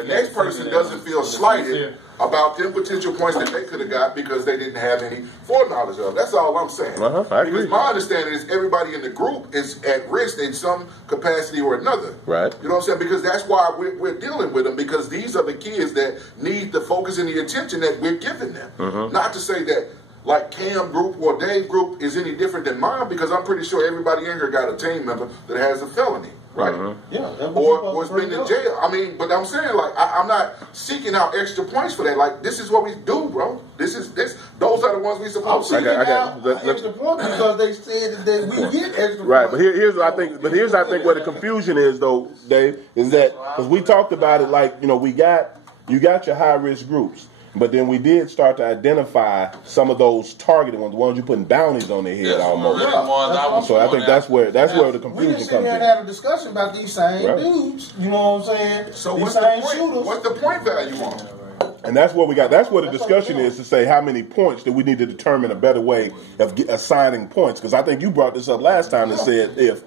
the next person doesn't feel slighted about them potential points that they could have got because they didn't have any foreknowledge of. That's all I'm saying. I agree. Because my understanding is everybody in the group is at risk in some capacity or another. Right. You know what I'm saying? Because that's why we're dealing with them, because these are the kids that need the focus and the attention that we're giving them. Not to say that like Cam group or Dave group is any different than mine, because I'm pretty sure everybody in here got a team member that has a felony. Right? Yeah. Or has been in jail. I mean, but I'm saying, like, I'm not seeking out extra points for that. Like, this is what we do, bro. Those are the ones we supposed to. I got extra points because they said that we get extra points. Right, but here's what I think. But here's I think where the confusion is, though, Dave, is that because we talked about it, like, you know, you got your high risk groups. But then we did start to identify some of those targeted ones, the ones you putting bounties on their head almost. So I think that's where the confusion comes in. We just sit here and have a discussion about these same dudes. You know what I'm saying? So these what's same the point? shooters. What's the point value on them? And that's what we got. That's where the discussion is, to say how many points that we need to determine a better way of assigning points. Because I think you brought this up last time and said if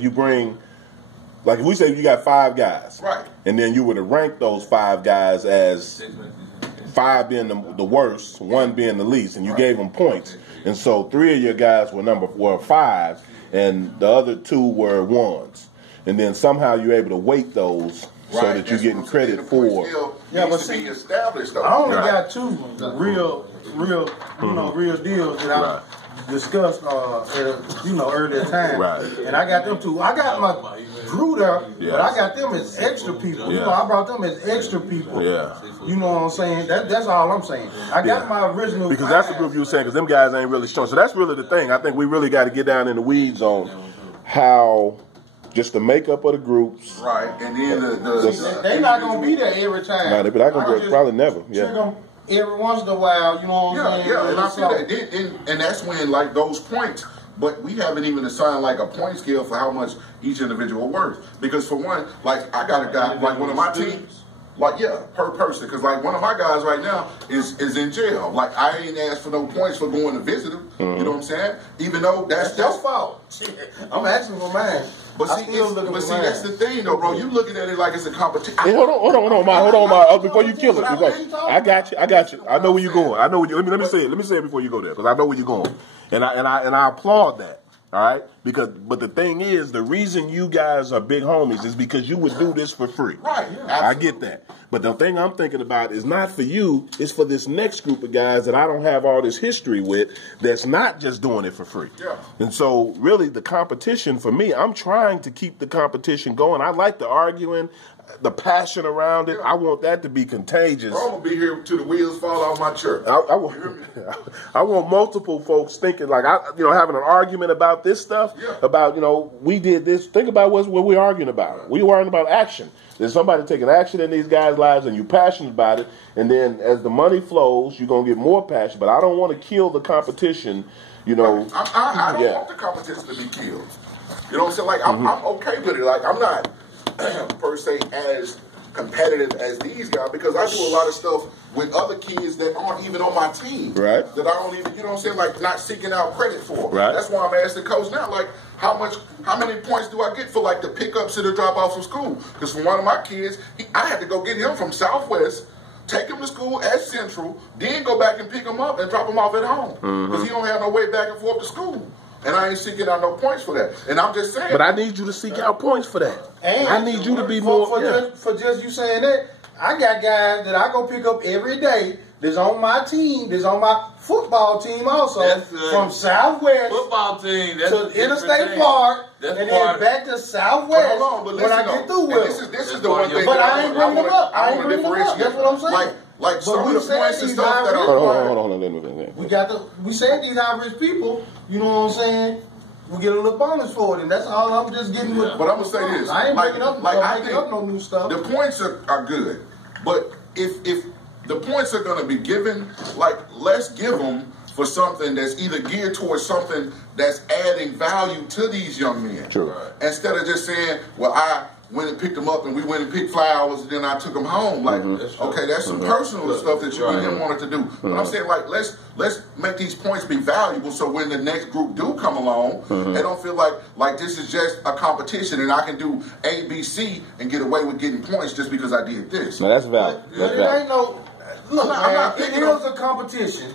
you bring. Like if we say you got 5 guys, right, and then you were to rank those 5 guys as 5 being the worst, 1 being the least, and you gave them points, and so 3 of your guys were 5s, and the other 2 were 1s, and then somehow you're able to weight those so that you're getting credit for. Yeah, but see, established though. I only got 2 real deals that I discussed, earlier time. Right. And I got them 2. I got my Drew there, but I got them as extra people. You know, I brought them as extra people. Yeah. You know what I'm saying? That's all I'm saying. I got my original. Because that's the group you were saying, because them guys ain't really strong. So that's really the thing. I think we really got to get down in the weeds on how just the makeup of the groups. Right. And then they're not going to be there every time. Nah, they're not going to be, probably never. Yeah. Every once in a while, you know what I'm saying? Yeah, and I feel that. And that's when, like, those points, but we haven't even assigned, like, a point scale for how much each individual worth. Because, for one, like, I got a guy, like, one of my teams, like, per person. Because, like, one of my guys right now is in jail. Like, I ain't asked for no points for going to visit him. You know what I'm saying? Even though that's your fault. I'm asking for mine. But see, that's the thing, though, bro. You looking at it like it's a competition. Hey, hold on, Ma. Before you kill it, I got you. I know where you're going. I know where you. Let me say it before you go there, because I know where you're going, and I applaud that. All right, but the thing is, the reason you guys are big homies is because you would do this for free. Right. I get that. But the thing I'm thinking about is not for you, it's for this next group of guys that I don't have all this history with that's not just doing it for free. Yeah. And so really the competition for me, I'm trying to keep the competition going. I like the arguing, the passion around it. I want that to be contagious. I'm going to be here till the wheels fall off my church. I want multiple folks thinking, like, having an argument about this stuff, about, we did this. Think about what we're arguing about. We're arguing about action. There's somebody taking action in these guys' lives, and you're passionate about it. And then as the money flows, you're going to get more passion. But I don't want to kill the competition, I don't want the competition to be killed. You know what I'm saying? Like, I'm okay with it. Like, I'm not per se as competitive as these guys, because I do a lot of stuff with other kids that aren't even on my team. Right. That I don't even, you know what I'm saying, like, not seeking out credit for. Right. That's why I'm asking coach now, like, how many points do I get for, like, the pickups and the drop off from school? Because for one of my kids, I had to go get him from Southwest, take him to school at Central, then go back and pick him up and drop him off at home. Because he don't have no way back and forth to school. And I ain't seeking out no points for that. And I'm just saying. But I need you to seek out points for that. And I need you to be more. For just you saying that, I got guys that I go pick up every day that's on my team, that's on my football team also. From Southwest football team to Interstate Park, and then back to Southwest when I get through with them. This is the one thing. But I ain't bringing them up. That's what I'm saying. Like some of the points and stuff that are. Hold on. We said these high-risk people, you know what I'm saying? We get a little bonus for it, and that's all I'm just getting with. But I'm gonna say this: I ain't making up no new stuff. The points are good, but if the points are gonna be given, like, let's give them for something that's either geared towards something that's adding value to these young men. True. Instead of just saying, well, I went and picked him up, and we went and picked flowers, and then I took him home. Like, okay, that's some personal stuff that you and him wanted to do. But I'm saying, like, let's make these points be valuable, so when the next group do come along, they don't feel like this is just a competition, and I can do A, B, C, and get away with getting points just because I did this. No, that's valid. But it ain't no. Look, man, it is a competition,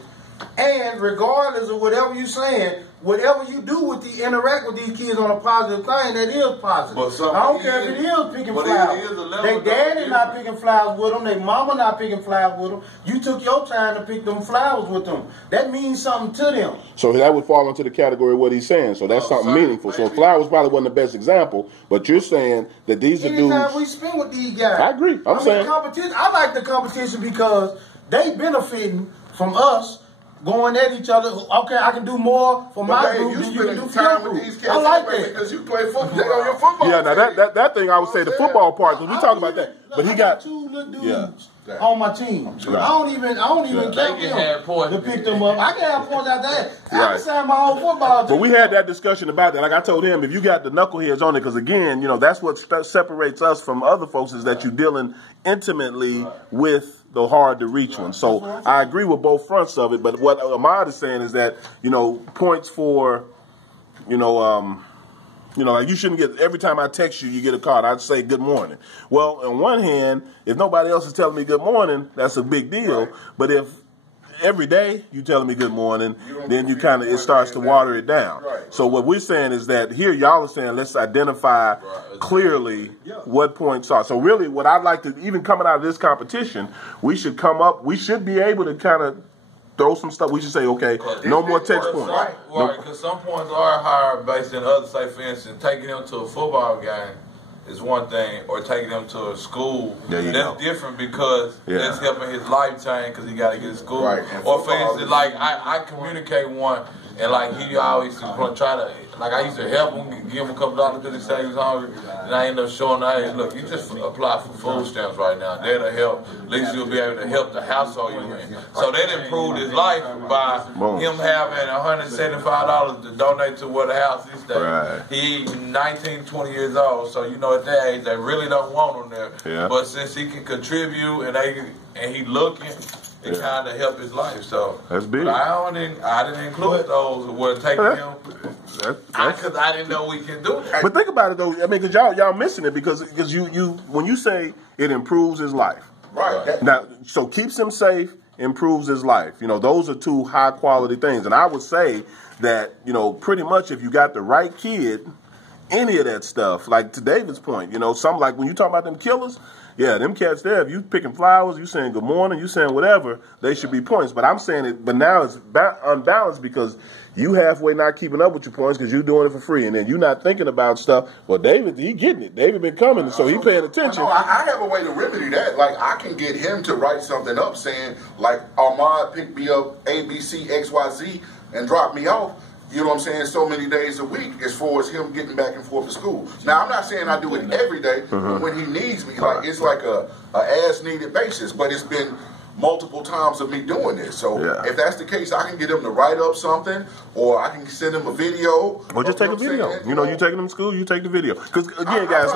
and regardless of whatever you're saying, whatever you do with interact with these kids on a positive thing, that is positive. I don't care if it is picking flowers. Their daddy not picking flowers with them. Their mama not picking flowers with them. You took your time to pick them flowers with them. That means something to them. So that would fall into the category of what he's saying. So that's something meaningful. So flowers probably wasn't the best example, but you're saying that these are dudes. Anytime we spend with these guys. I agree. I'm saying competition. I like the competition because they benefiting from us going at each other. Okay, I can do more for my group than you can do for your group. I like that because you play football. They on your football. Yeah, now that thing I would say the football part, because we talk about that. But he got 2 little dudes on my team. Right. I don't even count them to pick them up. I can have points out there. I can sign my own football team. But we had that discussion about that. Like I told him, if you got the knuckleheads on it, because again, that's what separates us from other folks is that you're dealing intimately with the hard to reach one. So I agree with both fronts of it. But what Ahmad is saying is that points for like you shouldn't get, every time I text you, you get a card. I'd say good morning. Well, on one hand, if nobody else is telling me good morning, that's a big deal. Right. But if every day you telling me good morning, then you it starts to water it down. Right. So what we're saying is that here y'all are saying let's identify clearly what points are. So really what I'd like to, even coming out of this competition, we should be able to kind of throw some stuff. We should say, okay, no more text points. Right, because some points are higher based in other, say, for instance, taking them to a football game is one thing, or taking them to a school. That's different because that's helping his life change because he got to get to school. Right. Or for instance, like I communicate one, and like he always used to try to, like I used to help him, give him a couple dollars because he said he was hungry, and I ended up showing him, hey, look, you just apply for food stamps right now. That'll help. At least you'll be able to help the household you're in. So that improved his life by him having $175 to donate to where the house is staying. Right. He's 19, 20 years old, so at that age they really don't want him there. Yeah. But since he can contribute and he looking, it kind of helped his life. So that's big. I didn't include those who were taking him because I didn't know we can do that. But think about it though. I mean, because y'all missing it because you when you say it improves his life, right? Now, so keeps him safe, improves his life. Those are 2 high quality things, and I would say that pretty much if you got the right kid, any of that stuff, like to David's point, some like when you talk about them killers. Yeah, them cats there, if you picking flowers, you saying good morning, you saying whatever, they should be points. But I'm saying it, but now it's unbalanced because you halfway not keeping up with your points because you're doing it for free. And then you're not thinking about stuff. Well, David, he getting it. David been coming, so he paying attention. I have a way to remedy that. Like, I can get him to write something up saying, like, Ahmad picked me up A, B, C, X, Y, Z and dropped me off. You know what I'm saying? So many days a week as far as him getting back and forth to school. Now, I'm not saying I do it every day, but when he needs me, like it's like a as-needed basis. But it's been multiple times of me doing this. So if that's the case, I can get him to write up something, or I can send him a video. Or just take a video. You taking him to school, you take the video. Because, again, guys.